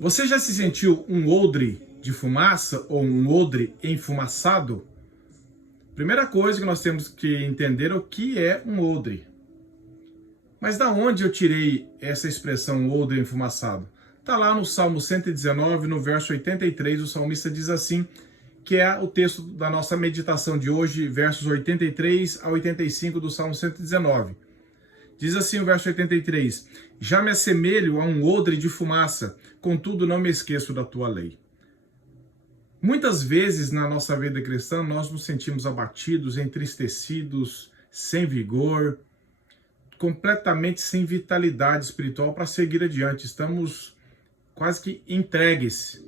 Você já se sentiu um odre de fumaça ou um odre enfumaçado? Primeira coisa que nós temos que entender é o que é um odre. Mas da onde eu tirei essa expressão odre enfumaçado? Está lá no Salmo 119, no verso 83, o salmista diz assim, que é o texto da nossa meditação de hoje, versos 83 a 85 do Salmo 119. Diz assim o verso 83, já me assemelho a um odre de fumaça, contudo não me esqueço da tua lei. Muitas vezes na nossa vida cristã nós nos sentimos abatidos, entristecidos, sem vigor, completamente sem vitalidade espiritual para seguir adiante. Estamos quase que entregues.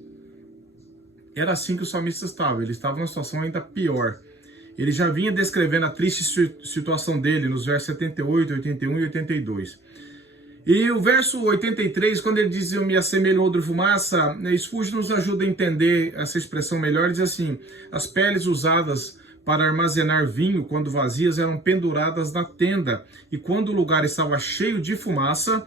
Era assim que o salmista estava, ele estava numa situação ainda pior. Ele já vinha descrevendo a triste situação dele nos versos 78, 81 e 82. E o verso 83, quando ele diz eu me assemelho a odre de fumaça, Spurgeon nos ajuda a entender essa expressão melhor. Ele diz assim, as peles usadas para armazenar vinho, quando vazias, eram penduradas na tenda. E quando o lugar estava cheio de fumaça,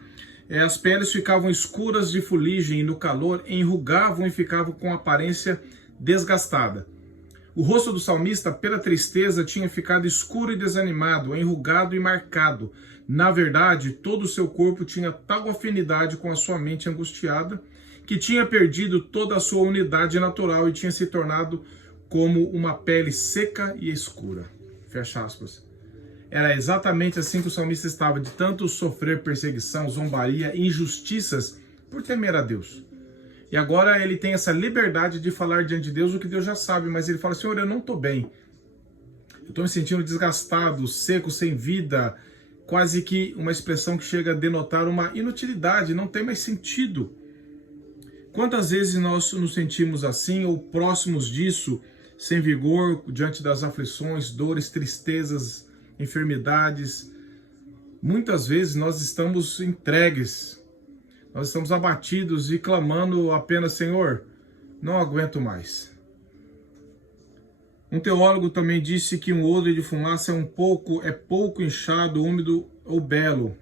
as peles ficavam escuras de fuligem e no calor enrugavam e ficavam com aparência desgastada. O rosto do salmista, pela tristeza, tinha ficado escuro e desanimado, enrugado e marcado. Na verdade, todo o seu corpo tinha tal afinidade com a sua mente angustiada, que tinha perdido toda a sua unidade natural e tinha se tornado como uma pele seca e escura. Fecha aspas. Era exatamente assim que o salmista estava, de tanto sofrer perseguição, zombaria, injustiças, por temer a Deus. E agora ele tem essa liberdade de falar diante de Deus o que Deus já sabe, mas ele fala, Senhor, eu não estou bem. Eu estou me sentindo desgastado, seco, sem vida, quase que uma expressão que chega a denotar uma inutilidade, não tem mais sentido. Quantas vezes nós nos sentimos assim ou próximos disso, sem vigor, diante das aflições, dores, tristezas, enfermidades? Muitas vezes nós estamos entregues. Nós estamos abatidos e clamando apenas, Senhor, não aguento mais. Um teólogo também disse que um odre de fumaça é pouco inchado, úmido ou belo.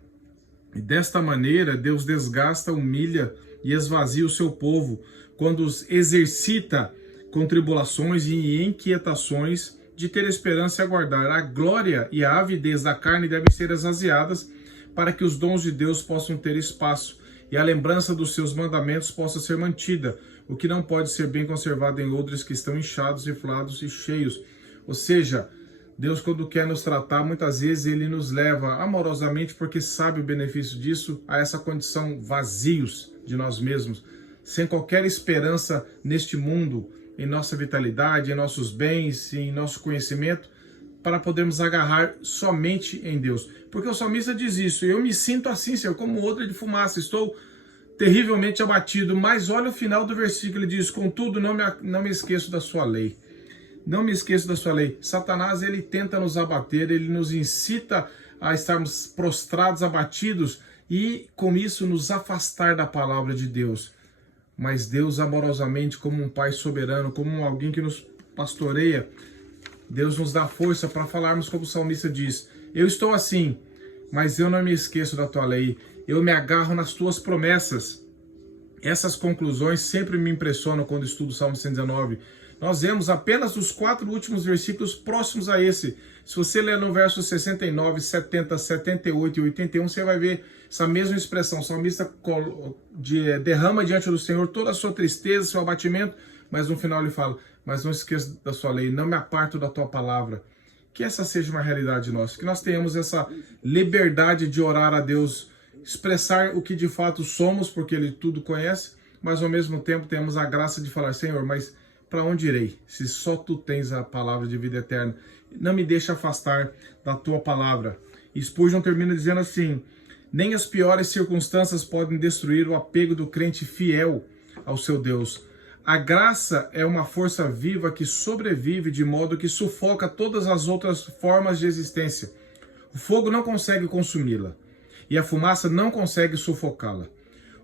E desta maneira, Deus desgasta, humilha e esvazia o seu povo, quando os exercita com tribulações e inquietações, de ter esperança e aguardar. A glória e a avidez da carne devem ser esvaziadas, para que os dons de Deus possam ter espaço e a lembrança dos seus mandamentos possa ser mantida, o que não pode ser bem conservado em odres que estão inchados, inflados e cheios. Ou seja, Deus, quando quer nos tratar, muitas vezes Ele nos leva amorosamente, porque sabe o benefício disso, a essa condição vazios de nós mesmos, sem qualquer esperança neste mundo, em nossa vitalidade, em nossos bens, em nosso conhecimento, para podermos agarrar somente em Deus. Porque o salmista diz isso, eu me sinto assim, Senhor, como odre de fumaça, estou terrivelmente abatido, mas olha o final do versículo, ele diz, contudo, não me esqueço da sua lei. Não me esqueço da sua lei. Satanás, ele tenta nos abater, ele nos incita a estarmos prostrados, abatidos, e com isso nos afastar da palavra de Deus. Mas Deus, amorosamente, como um pai soberano, como alguém que nos pastoreia, Deus nos dá força para falarmos como o salmista diz, eu estou assim, mas eu não me esqueço da tua lei, eu me agarro nas tuas promessas. Essas conclusões sempre me impressionam quando estudo o Salmo 119. Nós vemos apenas os 4 últimos versículos próximos a esse. Se você ler no verso 69, 70, 78 e 81, você vai ver essa mesma expressão. O salmista derrama diante do Senhor toda a sua tristeza, seu abatimento, mas no final ele fala, mas não esqueça da sua lei, não me aparto da tua palavra. Que essa seja uma realidade nossa, que nós tenhamos essa liberdade de orar a Deus, expressar o que de fato somos, porque Ele tudo conhece, mas ao mesmo tempo temos a graça de falar, Senhor, mas para onde irei, se só Tu tens a palavra de vida eterna? Não me deixe afastar da Tua palavra. E Spurgeon termina dizendo assim, nem as piores circunstâncias podem destruir o apego do crente fiel ao seu Deus. A graça é uma força viva que sobrevive de modo que sufoca todas as outras formas de existência. O fogo não consegue consumi-la e a fumaça não consegue sufocá-la.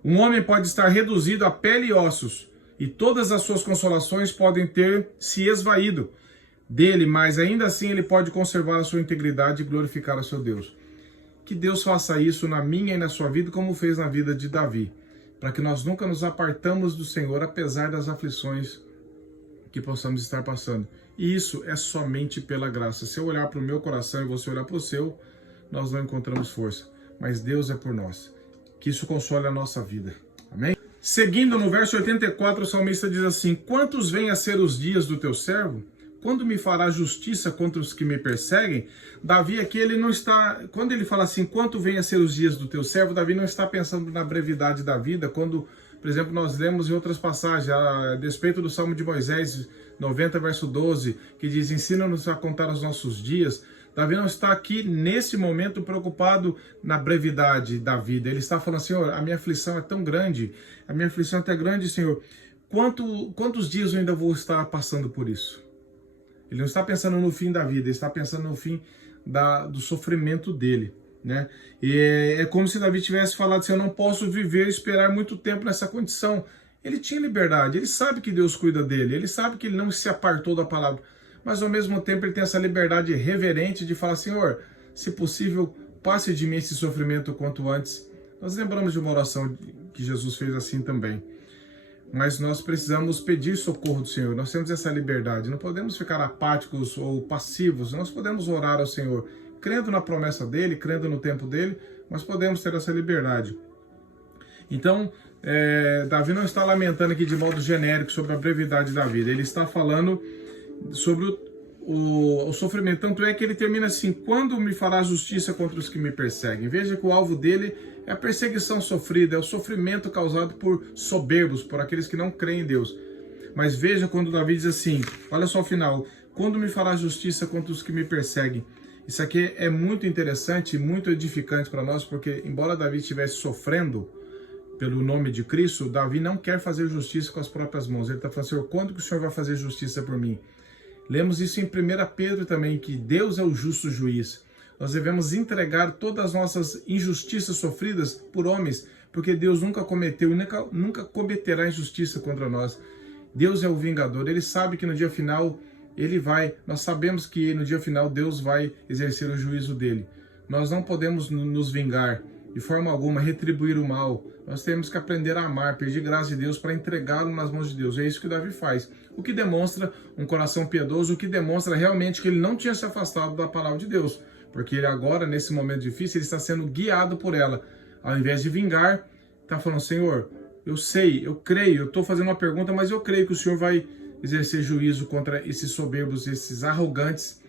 Um homem pode estar reduzido a pele e ossos e todas as suas consolações podem ter se esvaído dele, mas ainda assim ele pode conservar a sua integridade e glorificar a seu Deus. Que Deus faça isso na minha e na sua vida como fez na vida de Davi. para que nós nunca nos apartamos do Senhor, apesar das aflições que possamos estar passando. E isso é somente pela graça. Se eu olhar para o meu coração e você olhar para o seu, nós não encontramos força. Mas Deus é por nós. Que isso console a nossa vida. Amém? Seguindo no verso 84, o salmista diz assim: quantos vêm a ser os dias do teu servo? Quando me fará justiça contra os que me perseguem? Davi aqui, ele não está... Quando ele fala assim, quanto vêm a ser os dias do teu servo, Davi não está pensando na brevidade da vida, quando, por exemplo, nós lemos em outras passagens, a despeito do Salmo de Moisés, 90, verso 12, que diz, ensina-nos a contar os nossos dias. Davi não está aqui, nesse momento, preocupado na brevidade da vida. Ele está falando, Senhor, a minha aflição é tão grande, a minha aflição é tão grande, Senhor, quantos dias eu ainda vou estar passando por isso? Ele não está pensando no fim da vida, ele está pensando no fim do sofrimento dele, né? E é como se Davi tivesse falado assim, eu não posso viver e esperar muito tempo nessa condição. Ele tinha liberdade, ele sabe que Deus cuida dele, ele sabe que ele não se apartou da palavra, mas ao mesmo tempo ele tem essa liberdade reverente de falar, Senhor, se possível, passe de mim esse sofrimento o quanto antes. Nós lembramos de uma oração que Jesus fez assim também. Mas nós precisamos pedir socorro do Senhor, nós temos essa liberdade, não podemos ficar apáticos ou passivos, nós podemos orar ao Senhor, crendo na promessa dEle, crendo no tempo dEle, mas podemos ter essa liberdade. Então, Davi não está lamentando aqui de modo genérico sobre a brevidade da vida, ele está falando sobre o sofrimento, tanto é que ele termina assim, quando me fará justiça contra os que me perseguem? Veja que o alvo dele é a perseguição sofrida, é o sofrimento causado por soberbos, por aqueles que não creem em Deus. Mas veja quando Davi diz assim, olha só o final, quando me fará justiça contra os que me perseguem? Isso aqui é muito interessante, muito edificante para nós, porque embora Davi estivesse sofrendo pelo nome de Cristo, Davi não quer fazer justiça com as próprias mãos. Ele está falando, Senhor, quando que o Senhor vai fazer justiça por mim? Lemos isso em 1 Pedro também, que Deus é o justo juiz. Nós devemos entregar todas as nossas injustiças sofridas por homens, porque Deus nunca cometeu e nunca cometerá injustiça contra nós. Deus é o vingador, Ele sabe que no dia final nós sabemos que no dia final Deus vai exercer o juízo dele. Nós não podemos nos vingar, de forma alguma, retribuir o mal. Nós temos que aprender a amar, pedir graça de Deus para entregá-lo nas mãos de Deus. É isso que Davi faz. O que demonstra um coração piedoso, o que demonstra realmente que ele não tinha se afastado da palavra de Deus. Porque ele agora, nesse momento difícil, ele está sendo guiado por ela. Ao invés de vingar, está falando, Senhor, eu sei, eu creio, eu estou fazendo uma pergunta, mas eu creio que o Senhor vai exercer juízo contra esses soberbos, esses arrogantes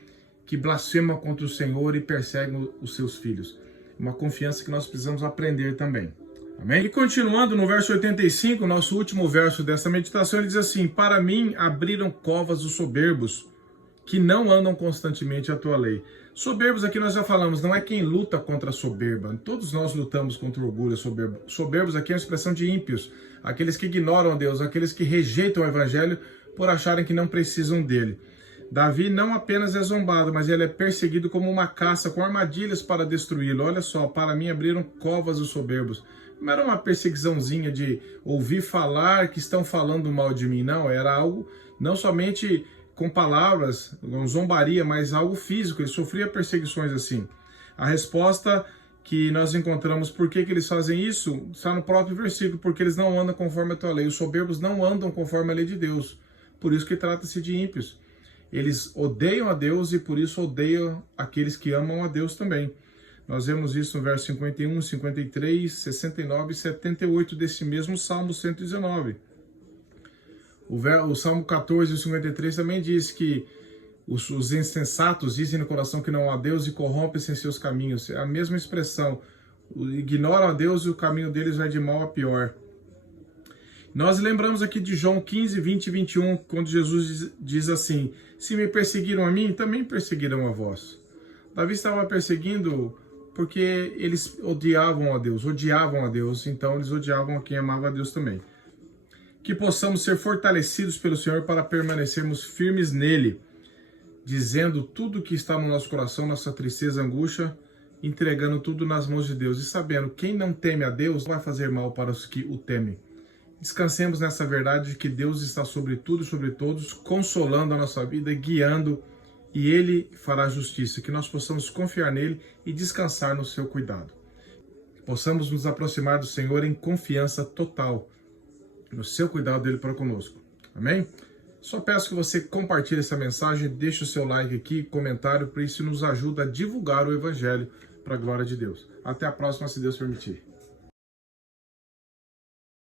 que blasfemam contra o Senhor e perseguem os seus filhos. Uma confiança que nós precisamos aprender também. Amém? E continuando no verso 85, nosso último verso dessa meditação, ele diz assim, para mim abriram covas os soberbos, que não andam constantemente a tua lei. Soberbos aqui nós já falamos, não é quem luta contra a soberba. Todos nós lutamos contra o orgulho soberbo. Soberbos aqui é uma expressão de ímpios, aqueles que ignoram a Deus, aqueles que rejeitam o evangelho por acharem que não precisam dele. Davi não apenas é zombado, mas ele é perseguido como uma caça, com armadilhas para destruí-lo. Olha só, para mim abriram covas os soberbos. Não era uma perseguiçãozinha de ouvir falar que estão falando mal de mim, não. Era algo não somente com palavras, com zombaria, mas algo físico. Ele sofria perseguições assim. A resposta que nós encontramos, por que eles fazem isso, está no próprio versículo, porque eles não andam conforme a tua lei. Os soberbos não andam conforme a lei de Deus. Por isso que trata-se de ímpios. Eles odeiam a Deus e por isso odeiam aqueles que amam a Deus também. Nós vemos isso no verso 51, 53, 69 e 78 desse mesmo Salmo 119. O Salmo 14 e 53 também diz que os insensatos dizem no coração que não há Deus e corrompem-se em seus caminhos. É a mesma expressão. Ignoram a Deus e o caminho deles vai de mal a pior. Nós lembramos aqui de João 15, 20 e 21, quando Jesus diz assim, se me perseguiram a mim, também perseguirão a vós. Davi estava perseguindo porque eles odiavam a Deus, então eles odiavam a quem amava a Deus também. Que possamos ser fortalecidos pelo Senhor para permanecermos firmes nele, dizendo tudo que está no nosso coração, nossa tristeza, angústia, entregando tudo nas mãos de Deus e sabendo quem não teme a Deus vai fazer mal para os que o temem. Descansemos nessa verdade de que Deus está sobre tudo e sobre todos, consolando a nossa vida, guiando, e Ele fará justiça, que nós possamos confiar nele e descansar no seu cuidado. possamos nos aproximar do Senhor em confiança total, no seu cuidado dele para conosco. Amém? Só peço que você compartilhe essa mensagem, deixe o seu like aqui, comentário, porque isso nos ajuda a divulgar o Evangelho para a glória de Deus. Até a próxima, se Deus permitir.